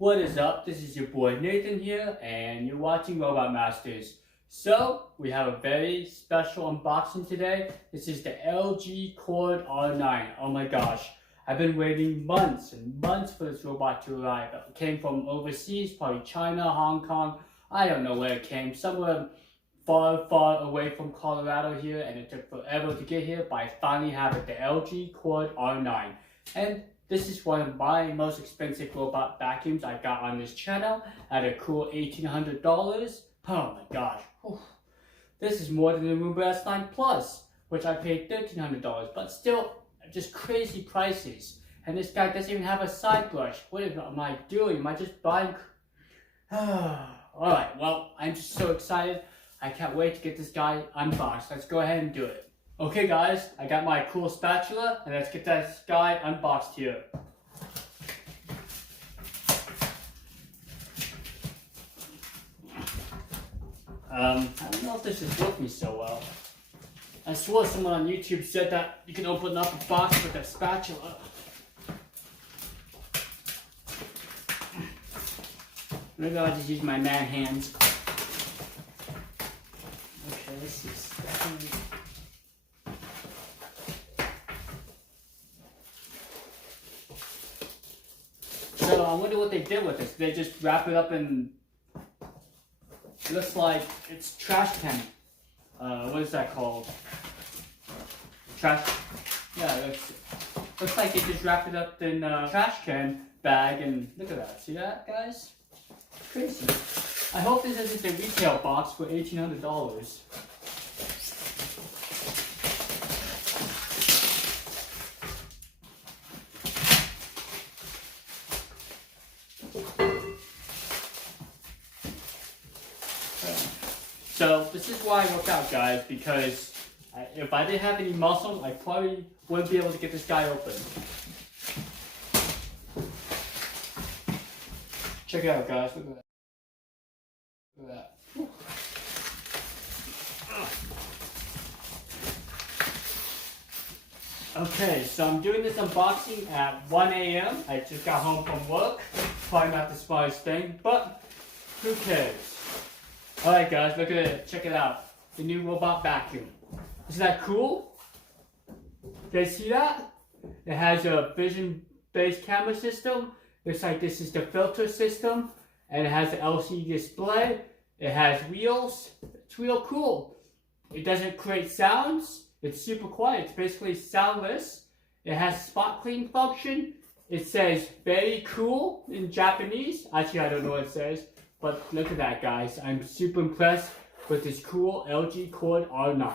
What is up? This is your boy Nathan here, and you're watching Robot Masters. So, we have a very special unboxing today. This is the LG Cord R9. Oh my gosh, I've been waiting months and months for this robot to arrive. It came from overseas, probably China, Hong Kong. I don't know where it came. Somewhere far, far away from Colorado here, and it took forever to get here, but I finally have it, the LG Cord R9. And this is one of my most expensive robot vacuums I got on this channel at a cool $1,800. Oh my gosh. Whew. This is more than the Roomba S9 Plus, which I paid $1,300, but still just crazy prices. And this guy doesn't even have a side brush. What am I doing? Am I just buying? Alright, well, I'm just so excited. I can't wait to get this guy unboxed. Let's go ahead and do it. Okay guys, I got my cool spatula, and let's get this guy unboxed here. I don't know if this is working so well. I swore someone on YouTube said that you can open up a box with a spatula. Maybe I'll just use my man hands. Okay, this is definitely... So I wonder what they did with this. They just wrap it up in, it looks like it's trash can. What is that called? Trash, yeah, it looks like they just wrapped it up in a trash can bag, and look at that, see that guys? Crazy. I hope this isn't the retail box for $1,800. So this is why I work out, guys, because if I didn't have any muscle, I probably wouldn't be able to get this guy open. Check it out, guys. Look at that. Look at that. Okay, so I'm doing this unboxing at 1 a.m. I just got home from work. Probably not the smartest thing, but who cares? Alright guys, look at it. Check it out. The new robot vacuum. Isn't that cool? You guys see that? It has a vision-based camera system. Looks like this is the filter system. And it has an LCD display. It has wheels. It's real cool. It doesn't create sounds. It's super quiet. It's basically soundless. It has spot clean function. It says very cool in Japanese. Actually, I don't know what it says. But look at that, guys. I'm super impressed with this cool LG Cord R9.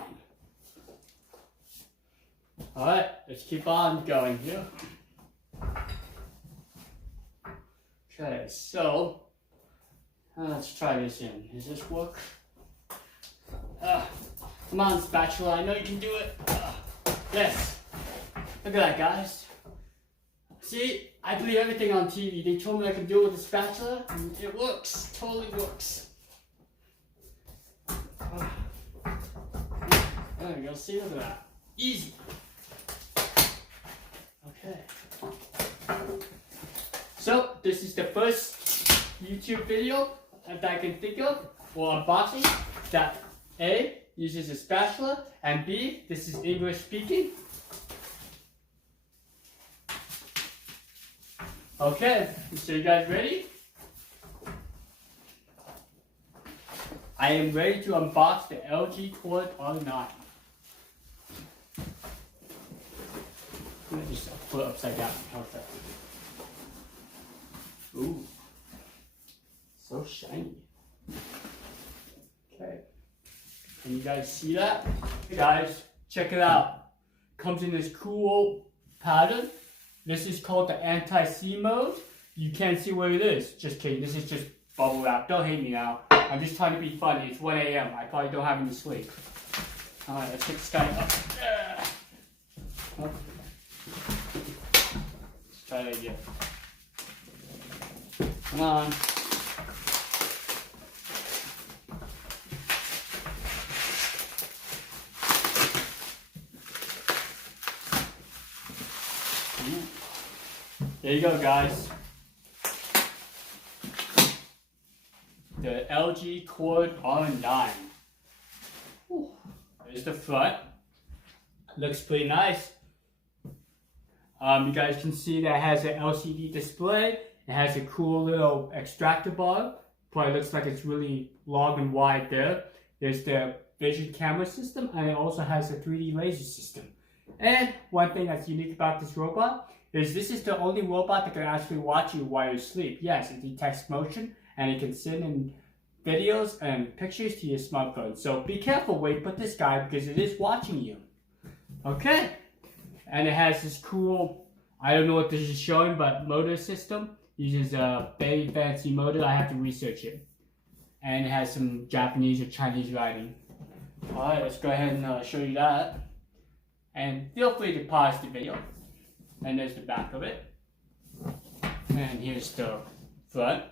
Alright, let's keep on going here. Okay, so let's try this in. Does this work? Come on, spatula. I know you can do it. Yes. Look at that, guys. See, I believe everything on TV. They told me I could do it with a spatula, and it works. Totally works. There we go. See, look at that. Easy. Okay. So, this is the first YouTube video that I can think of for unboxing that A, uses a spatula, and B, this is English speaking. Okay, so you guys ready? I am ready to unbox the LG Cord R9. I'm gonna just put it upside down. How's that? Ooh, so shiny. Okay, can you guys see that? Hey guys, check it out. Comes in this cool pattern. This is called the anti-C mode. You can't see where it is. Just kidding. This is just bubble wrap. Don't hate me now. I'm just trying to be funny. It's 1 a.m. I probably don't have any sleep. Alright, let's get this guy up. Let's try that again. Come on. There you go, guys. the LG Cord R9. Whew. There's the front. Looks pretty nice. You guys can see that it has an LCD display. It has a cool little extractor bar. Probably looks like it's really long and wide there. There's the vision camera system, and it also has a 3D laser system. And one thing that's unique about this robot is this is the only robot that can actually watch you while you sleep. Yes, it detects motion, and it can send in videos and pictures to your smartphone. So be careful where you put this guy because it is watching you. Okay. And it has this cool, I don't know what this is showing, but motor system. Uses a very fancy motor. I have to research it. And it has some Japanese or Chinese writing. Alright, let's go ahead and show you that. And feel free to pause the video. And there's the back of it. And here's the front.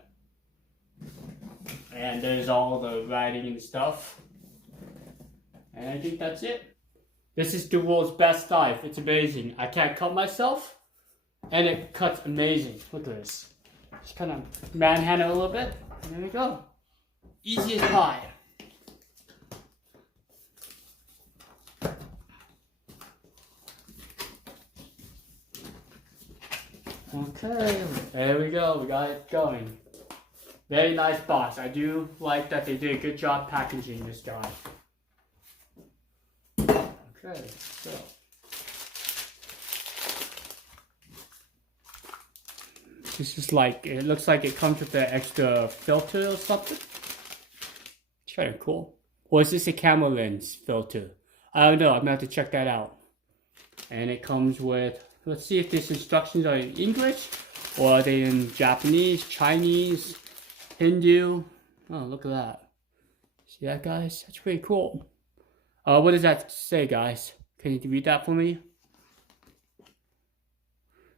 And there's all the writing and stuff. And I think that's it. This is the world's best knife. It's amazing. I can't cut myself. And it cuts amazing. Look at this. Just kind of manhandle it a little bit. And there we go. Easy as pie. Okay, there we go. We got it going. Very nice box. I do like that they did a good job packaging this guy. Okay, so. This is like, it looks like it comes with an extra filter or something. It's kind of cool. Or is this a camera lens filter? I don't know, I'm gonna have to check that out. And it comes with, let's see if these instructions are in English, or are they in Japanese, Chinese, Hindu. Oh, look at that. See that, guys? That's pretty cool. What does that say, guys? Can you read that for me?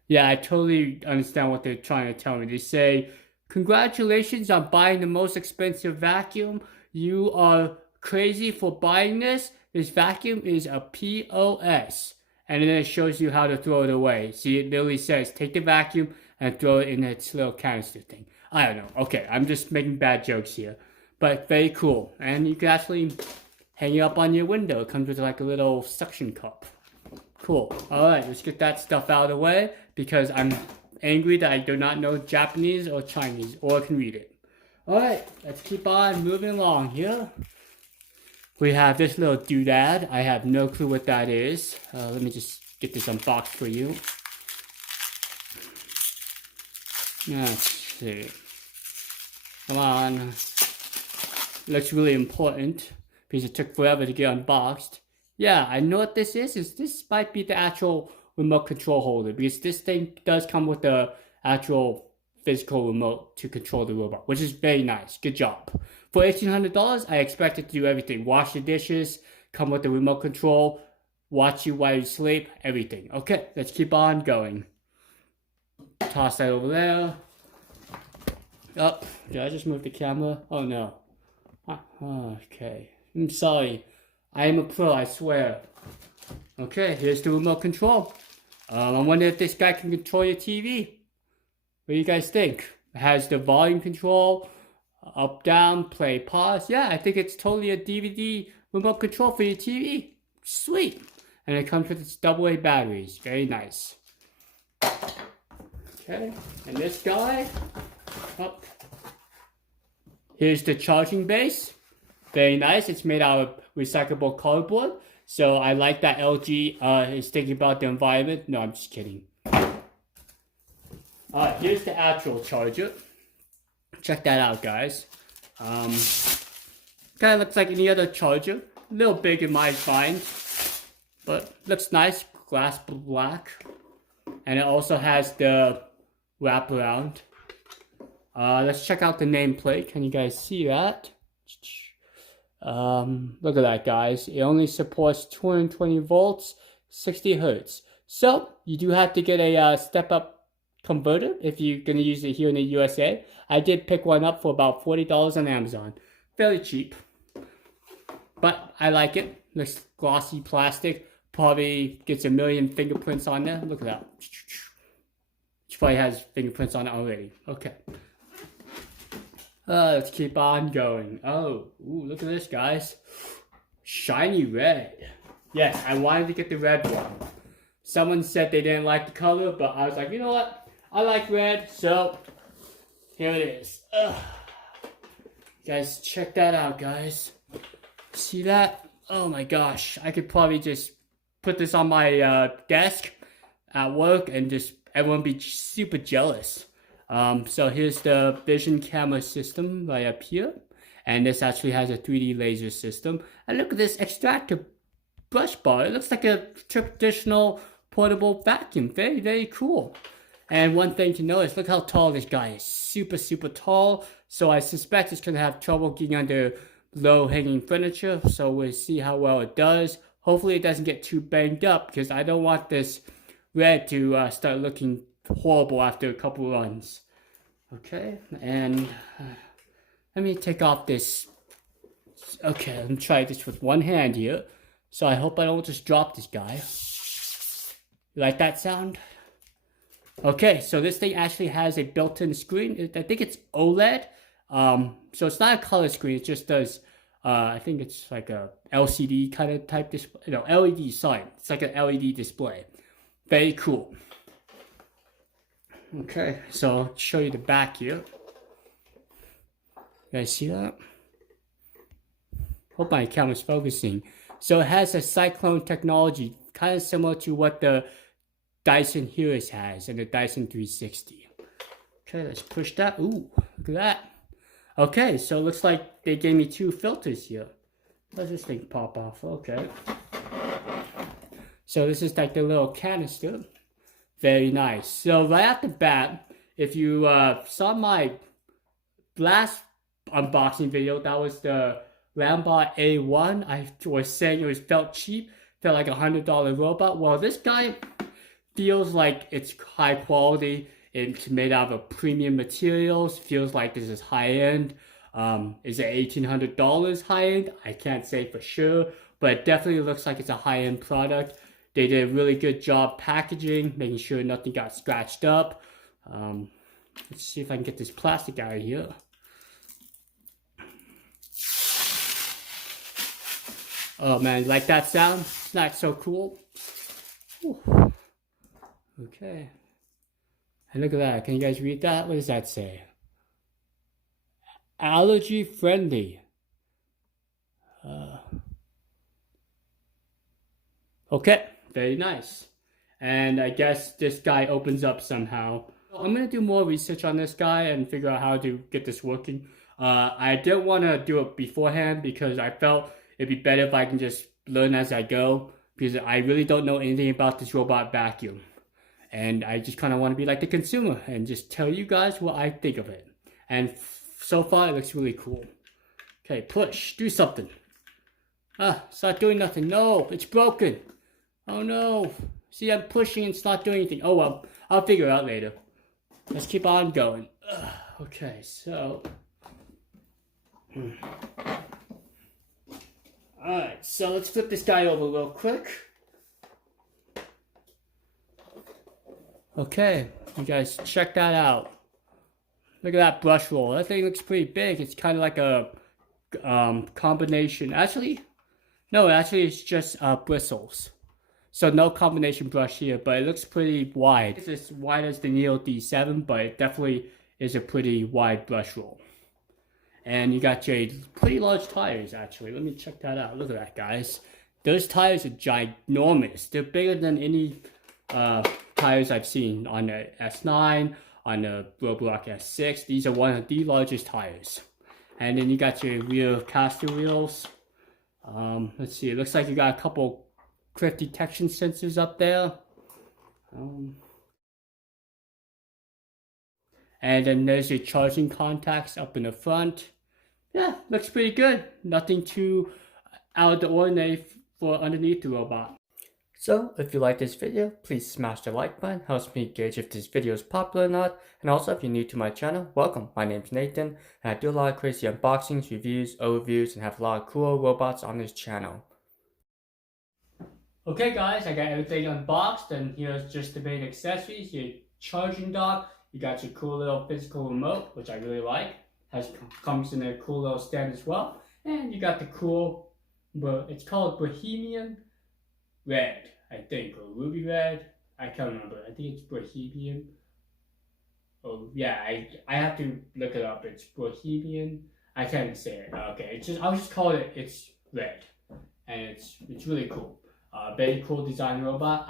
Yeah, I totally understand what they're trying to tell me. They say, congratulations on buying the most expensive vacuum. You are crazy for buying this. This vacuum is a POS. And then it shows you how to throw it away. See, it literally says, take the vacuum and throw it in its little canister thing. I don't know. Okay, I'm just making bad jokes here. But very cool. And you can actually hang it up on your window. It comes with like a little suction cup. Cool. Alright, let's get that stuff out of the way because I'm angry that I do not know Japanese or Chinese or can read it. Alright, let's keep on moving along here. We have this little doodad. I have no clue what that is. Let me just get this unboxed for you. Let's see. Come on. Looks really important because it took forever to get unboxed. Yeah, I know what this is. This might be the actual remote control holder because this thing does come with the actual physical remote to control the robot, which is very nice. Good job. For $1,800, I expect it to do everything. Wash the dishes, come with the remote control, watch you while you sleep, everything. Okay, let's keep on going. Toss that over there. Oh, did I just move the camera? Oh no. Okay, I'm sorry. I am a pro, I swear. Okay, here's the remote control. I wonder if this guy can control your TV. What do you guys think? It has the volume control, up, down, play, pause. Yeah, I think it's totally a DVD remote control for your TV. Sweet. And it comes with its AA batteries. Very nice. Okay, and this guy. Oh. Here's the charging base. Very nice. It's made out of recyclable cardboard. So I like that LG is thinking about the environment. No, I'm just kidding. Alright, here's the actual charger. Check that out, guys. Kind of looks like any other charger. A little big in my mind. But looks nice. Glass black. And it also has the wraparound. Let's check out the nameplate. Can you guys see that? Look at that, guys. It only supports 220 volts, 60 hertz. So you do have to get a step-up converter if you're going to use it here in the USA. I did pick one up for about $40 on Amazon. Fairly cheap. But I like it. Looks glossy plastic. Probably gets a million fingerprints on there. Look at that. It probably has fingerprints on it already. Okay. Let's keep on going. Oh, ooh, look at this, guys. Shiny red. Yes, I wanted to get the red one. Someone said they didn't like the color, but I was like, you know what? I like red, so here it is. Guys, check that out, guys. See that? Oh my gosh. I could probably just put this on my desk at work and just everyone be super jealous. So here's the vision camera system right up here. And this actually has a 3D laser system. And look at this extractor brush bar. It looks like a traditional portable vacuum. Very, very cool. And one thing to notice, look how tall this guy is. Super, super tall. So I suspect it's going to have trouble getting under low-hanging furniture. So we'll see how well it does. Hopefully it doesn't get too banged up because I don't want this red to start looking horrible after a couple runs. Okay, and let me take off this. Okay, let me try this with one hand here. So I hope I don't just drop this guy. You like that sound? Okay, so this thing actually has a built-in screen. I think it's OLED. So it's not a color screen. It just does. I think it's like a LCD kind of type display. No, LED. Sorry, it's like an LED display. Very cool. Okay, so I'll show you the back here. You guys see that? Hope my camera's focusing. So it has a cyclone technology, kind of similar to what the Dyson Heroes has and the Dyson 360. Okay, let's push that. Ooh, look at that. Okay, so it looks like they gave me 2 filters here. Does this thing pop off? Okay. So this is like the little canister. Very nice. So right off the bat, if you saw my last unboxing video, that was the Roombas A1. I was saying it felt cheap, felt like $100 robot. Well, this guy feels like it's high quality. It's made out of premium materials. Feels like this is high end. Is it $1,800 high end? I can't say for sure, but it definitely looks like it's a high end product. They did a really good job packaging, making sure nothing got scratched up. Let's see if I can get this plastic out of here. Oh man, you like that sound? It's not so cool. Whew. Okay. And look at that. Can you guys read that? What does that say? Allergy friendly. Okay. Very nice. And I guess this guy opens up somehow. I'm going to do more research on this guy and figure out how to get this working. I didn't want to do it beforehand because I felt it'd be better if I can just learn as I go. Because I really don't know anything about this robot vacuum. And I just kind of want to be like the consumer and just tell you guys what I think of it. And so far it looks really cool. Okay, push. Do something. It's not doing nothing. No, it's broken. Oh no. See, I'm pushing and it's not doing anything. Oh well, I'll figure it out later. Let's keep on going. Okay, so. Alright, so let's flip this guy over real quick. Okay, you guys check that out. Look at that brush roll. That thing looks pretty big. It's kind of like a combination. Actually, no, it's just bristles. So no combination brush here, but it looks pretty wide. It's as wide as the Neo D7, but it definitely is a pretty wide brush roll. And you got your pretty large tires, actually. Let me check that out. Look at that, guys. Those tires are ginormous. They're bigger than any tires I've seen on the S9, on the Roborock S6. These are one of the largest tires. And then you got your rear caster wheels. Let's see, it looks like you got a couple quick detection sensors up there. And then there's your charging contacts up in the front. Yeah, looks pretty good. Nothing too out of the ordinary for underneath the robot. So, if you like this video, please smash the like button. Helps me gauge if this video is popular or not. And also, if you're new to my channel, welcome. My name's Nathan, and I do a lot of crazy unboxings, reviews, overviews, and have a lot of cool robots on this channel. Okay guys, I got everything unboxed, and here's just the main accessories. Your charging dock, you got your cool little physical remote, which I really like. Comes in a cool little stand as well. And you got the cool, but it's called Bohemian Red, I think, or Ruby Red. I can't remember. I think it's Bohemian. Oh yeah, I have to look it up. It's Bohemian. I can't even say it. Okay, I'll just call it. It's red, and it's really cool. Very cool design robot.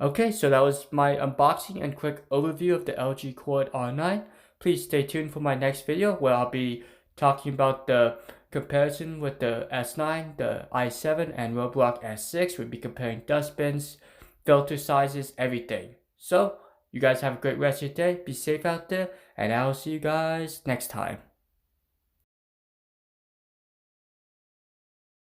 Okay, so that was my unboxing and quick overview of the LG Cord R9. Please stay tuned for my next video where I'll be talking about the comparison with the S9, the i7, and Roborock S6. We'll be comparing dustbins, filter sizes, everything. So, you guys have a great rest of your day. Be safe out there, and I'll see you guys next time.